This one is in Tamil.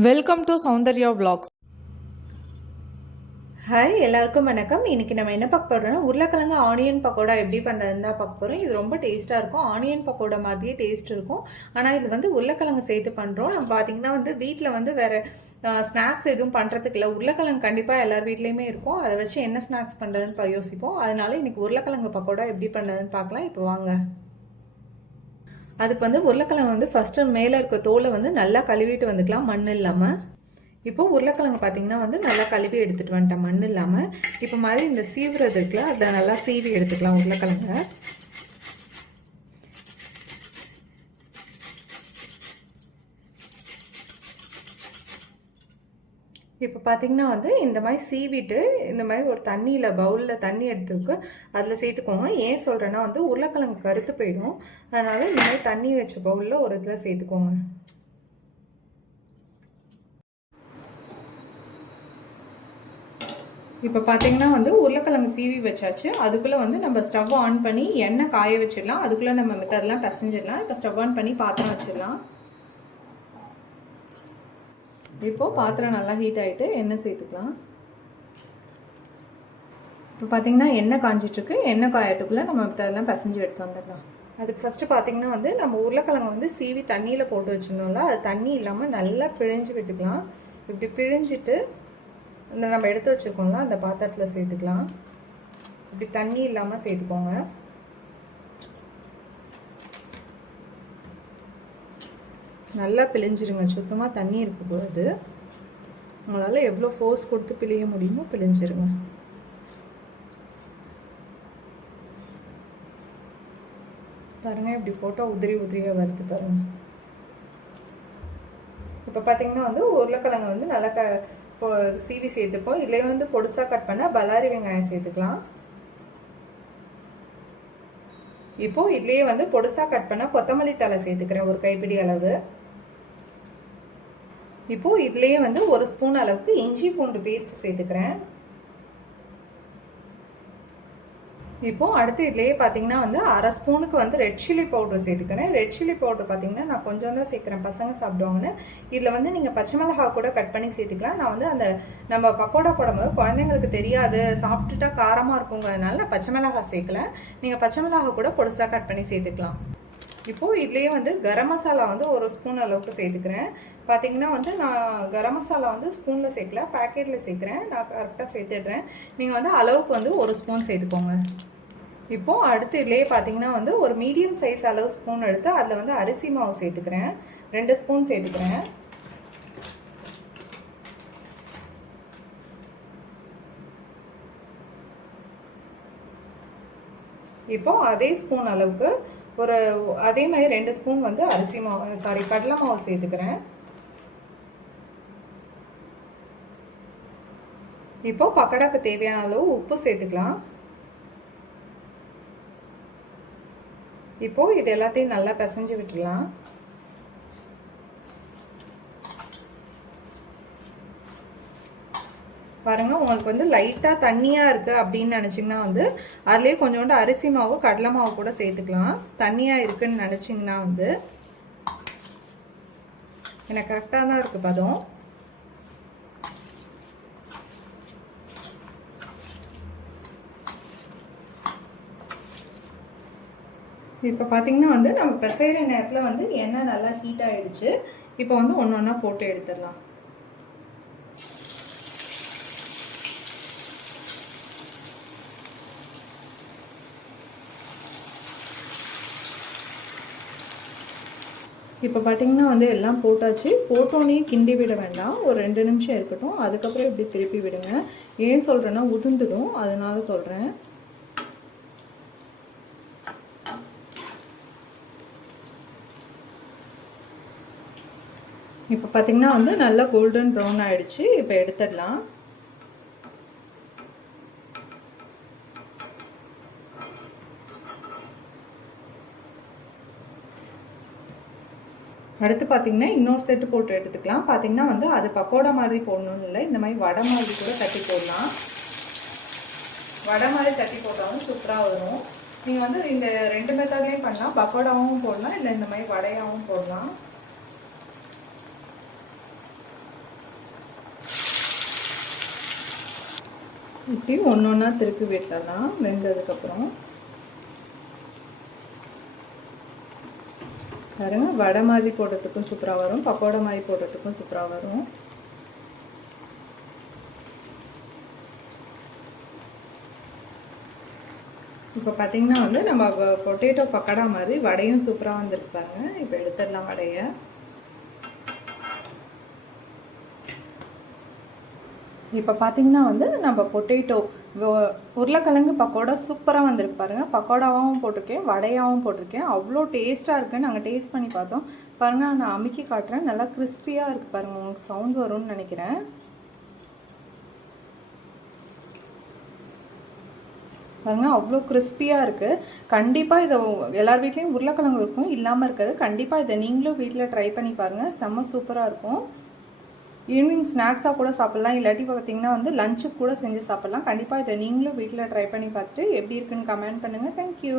Welcome to Soundarya vlogs. Hi எல்லாருக்கும் வணக்கம். இன்னைக்கு நம்ம என்ன பார்க்க போறோம்னா உருளைக்கிழங்கு ஆனியன் பக்கோடா எப்படி பண்ணுறதுன்னு தான் பார்க்க போகிறோம் இது ரொம்ப டேஸ்ட்டாக இருக்கும். ஆனியன் பக்கோடா மாதிரியே டேஸ்ட் இருக்கும். ஆனால் இது வந்து உருளைக்கிழங்கு சேர்த்து பண்ணுறோம் நம்ம பார்த்தீங்கன்னா வந்து வீட்டில் வந்து வேறு ஸ்நாக்ஸ் எதுவும் பண்ணுறதுக்கு இல்லை. உருளைக்கிழங்கு கண்டிப்பாக எல்லார் வீட்லேயுமே இருக்கும். அதை வச்சு என்ன ஸ்நாக்ஸ் பண்ணுறதுன்னு யோசிப்போம். அதனால இன்னைக்கு உருளைக்கிழங்கு பக்கோடா எப்படி பண்ணுறதுன்னு பார்க்கலாம். இப்போ வாங்க. அதுக்கு வந்து உருளைக்கிழங்கு வந்து ஃபஸ்ட்டு மேலே இருக்க தோலை வந்து நல்லா கழுவிட்டு வந்துக்கலாம் மண் இல்லாமல் இப்போ உருளைக்கிழங்கு பார்த்தீங்கன்னா வந்து நல்லா கழுவி எடுத்துகிட்டு வந்துட்டேன் மண் இல்லாமல் இப்போ மாதிரி இந்த சீவுறது இருக்குல்ல அதை நல்லா சீவி எடுத்துக்கலாம் உருளைக்கிழங்கை. இப்போ பார்த்தீங்கன்னா வந்து இந்த மாதிரி சீவிட்டு இந்த மாதிரி ஒரு தண்ணியில் பவுலில் தண்ணி எடுத்துருக்கு அதில் சேர்த்துக்கோங்க. ஏன் சொல்கிறேன்னா வந்து உருளைக்கிழங்கு கருத்து போயிடும். அதனால் இந்த மாதிரி தண்ணி வச்ச பவுலில் ஒரு இதில் சேர்த்துக்கோங்க. இப்போ பார்த்தீங்கன்னா வந்து உருளைக்கிழங்கு சீவி வச்சாச்சு. அதுக்குள்ளே வந்து நம்ம ஸ்டவ் ஆன் பண்ணி எண்ணெய் காய வச்சிடலாம். அதுக்குள்ளே நம்ம மெத்தட்லாம் பசஞ்சிடலாம். இப்போ ஸ்டவ் ஆன் பண்ணி பாத்திரம் வச்சிடலாம். இப்போது பாத்திரம் நல்லா ஹீட் ஆகிட்டு எண்ணெய் சேர்த்துக்கலாம். இப்போ பார்த்திங்கன்னா எண்ணெய் காஞ்சிட்ருக்கு எண்ணெய் காயத்துக்குள்ளே நம்ம அதெல்லாம் பிசைஞ்சு எடுத்து வந்துடலாம். அதுக்கு ஃபஸ்ட்டு பார்த்தீங்கன்னா வந்து நம்ம உருளைக்கிழங்கு வந்து சீவி தண்ணியில் போட்டு வச்சுருந்தோம்ல அது தண்ணி இல்லாமல் நல்லா பிழிஞ்சு விட்டுக்கலாம். இப்படி பிழிஞ்சிட்டு இந்த நம்ம எடுத்து வச்சுருக்கோம்ல அந்த பாத்திரத்தில் சேர்த்துக்கலாம். இப்படி தண்ணி இல்லாமல் சேர்த்துக்கோங்க. நல்லா பிழிஞ்சிருங்க. சுத்தமாக தண்ணி இருக்கக்கூடாது உங்களால் எவ்வளோ ஃபோர்ஸ் கொடுத்து பிழிய முடியுமோ பிழிஞ்சிருங்க. பாருங்கள் இப்படி போட்டால் உதிரி உதிரியாக வருது பாருங்கள் இப்போ பார்த்தீங்கன்னா வந்து உருளைக்கிழங்கு வந்து நல்லா க சீவி சேர்த்துப்போம். இதுலேயே வந்து பொடுசாக கட் பண்ணால் பலாரி வெங்காயம் சேர்த்துக்கலாம். இப்போது இதுலேயே வந்து பொடுசாக கட் பண்ணால் கொத்தமல்லி தழை சேர்த்துக்கிறேன் ஒரு கைப்பிடி அளவு. இப்போது இதுலேயே வந்து ஒரு ஸ்பூன் அளவுக்கு இஞ்சி பூண்டு பேஸ்ட் சேர்த்துக்கிறேன். இப்போது அடுத்து இதுலேயே பார்த்தீங்கன்னா வந்து அரை ஸ்பூனுக்கு வந்து ரெட் சில்லி பவுடர் சேர்த்துக்கிறேன். ரெட் சில்லி பவுடர் பார்த்தீங்கன்னா நான் கொஞ்சம் தான் சேர்க்குறேன். பசங்க சாப்பிடுவாங்கன்னு. இதில் வந்து நீங்கள் பச்சை மிளகா கூட கட் பண்ணி சேர்த்துக்கலாம். நான் வந்து அந்த நம்ம பக்கோடா போடும்போது குழந்தைங்களுக்கு தெரியாது. சாப்பிட்டுட்டா காரமாக இருக்குங்கிறதுனால நான் பச்சை மிளகா சேர்க்கல. நீங்கள் பச்சை மிளகா கூட பொடிசாக கட் பண்ணி சேர்த்துக்கலாம். இப்போது இதுலேயே வந்து கரம் மசாலா வந்து ஒரு ஸ்பூன் அளவுக்கு சேர்த்துக்கிறேன். பார்த்தீங்கன்னா வந்து நான் கரம் மசாலா வந்து ஸ்பூனில் சேர்க்கல பேக்கெட்டில் சேர்க்குறேன். நான் கரெக்டாக சேர்த்துடுறேன். நீங்கள் வந்து அளவுக்கு வந்து ஒரு ஸ்பூன் சேர்த்துக்கோங்க. இப்போது அடுத்து இதுலேயே பார்த்தீங்கன்னா வந்து ஒரு மீடியம் சைஸ் அளவு ஸ்பூன் எடுத்து அதில் வந்து அரிசி மாவு சேர்த்துக்கிறேன். ரெண்டு ஸ்பூன் சேர்த்துக்கிறேன். இப்போ அதே ஸ்பூன் அளவுக்கு ஒரு அதே மாதிரி ரெண்டு ஸ்பூன் வந்து அரிசி மாவு சாரி கடலை மாவு சேர்த்துக்கிறேன். இப்போ பக்கடாக்கு தேவையான அளவு உப்பு சேர்த்துக்கலாம். இப்போ இது எல்லாத்தையும் நல்லா பிசைஞ்சு விட்டுடலாம். பாருங்க உங்களுக்கு வந்து லைட்டாக தண்ணியாக இருக்குது அப்படின்னு நினச்சிங்கன்னா வந்து அதுலேயே கொஞ்சோண்டு அரிசி மாவு கடலை மாவு கூட சேர்த்துக்கலாம். தண்ணியாக இருக்குன்னு நினச்சிங்கன்னா வந்து எனக்கு கரெக்டாக தான் இருக்குது பதம். இப்போ பார்த்தீங்கன்னா வந்து நம்ம பிசைகிற நேரத்தில் வந்து எண்ணெய் நல்லா ஹீட் ஆகிடுச்சு இப்போ வந்து ஒன்று ஒன்றா போட்டு எடுத்துடலாம். இப்போ பார்த்தீங்கன்னா வந்து எல்லாம் போட்டாச்சு. போட்டோன்னே கிண்டி விட வேண்டாம். ஒரு ரெண்டு நிமிஷம் இருக்கட்டும். அதுக்கப்புறம் இப்படி திருப்பி விடுங்க. ஏன் சொல்கிறேன்னா உதிர்ந்துடும். அதனால சொல்கிறேன் இப்போ பார்த்தீங்கன்னா வந்து நல்லா கோல்டன் ப்ரௌன் ஆகிடுச்சு இப்போ எடுத்துடலாம். அடுத்து பார்த்தீங்கன்னா இன்னொரு செட்டு போட்டு எடுத்துக்கலாம். பார்த்திங்கன்னா வந்து அது பக்கோடா மாதிரி போடணும்னு இல்லை. இந்த மாதிரி வடை மாதிரி கூட தட்டி போடலாம். வடை மாதிரி தட்டி போட்டாலும் சூப்பராக வரும். நீங்கள் வந்து இந்த ரெண்டு மெத்தட்லேயும் பண்ணலாம். பக்கோடாவும் போடலாம். இல்லை இந்த மாதிரி வடையாகவும் போடலாம். இப்படி ஒன்று ஒன்றா திருப்பி விட்டுலாம் வெந்ததுக்கப்புறம். பாருங்க வடை மாதிரி போடுறதுக்கும் சூப்பராக வரும். பக்கோடா மாதிரி போடுறதுக்கும் சூப்பராக வரும். இப்போ பார்த்தீங்கன்னா வந்து நம்ம பொட்டேட்டோ பக்கோடா மாதிரி வடையும் சூப்பராக வந்திருக்கு பாருங்க. இப்போ எடுத்துடலாம் வடையை. இப்போ பார்த்தீங்கன்னா வந்து நம்ம பொட்டேட்டோ உருளைக்கிழங்கு பக்கோடா சூப்பராக வந்திருக்கு பாருங்கள் பக்கோடாவும் போட்டிருக்கேன் வடையாகவும் போட்டிருக்கேன். அவ்வளோ டேஸ்ட்டாக இருக்குன்னு நாங்கள் டேஸ்ட் பண்ணி பார்த்தோம். பாருங்கள் நான் அமுக்கி காட்டுறேன். நல்லா கிறிஸ்பியாக இருக்குது பாருங்கள் உங்களுக்கு சவுண்ட் வரும்னு நினைக்கிறேன். பாருங்க அவ்வளோ கிறிஸ்பியாக இருக்குது கண்டிப்பாக இதை எல்லார் வீட்லேயும் உருளைக்கிழங்கு இருக்கும். இல்லாமல் இருக்காது. கண்டிப்பாக இதை நீங்களும் வீட்டில் ட்ரை பண்ணி பாருங்கள் செம்ம சூப்பராக இருக்கும். ஈவினிங் ஸ்நாக்ஸாக கூட சாப்பிட்லாம். இல்லாட்டி பார்த்தீங்கன்னா வந்து லஞ்சுக்கு கூட செஞ்சு சாப்பிட்லாம். கண்டிப்பாக இதை நீங்களும் வீட்டில் ட்ரை பண்ணி பார்த்துட்டு எப்படி இருக்குன்னு கமெண்ட் பண்ணுங்கள் தேங்க்யூ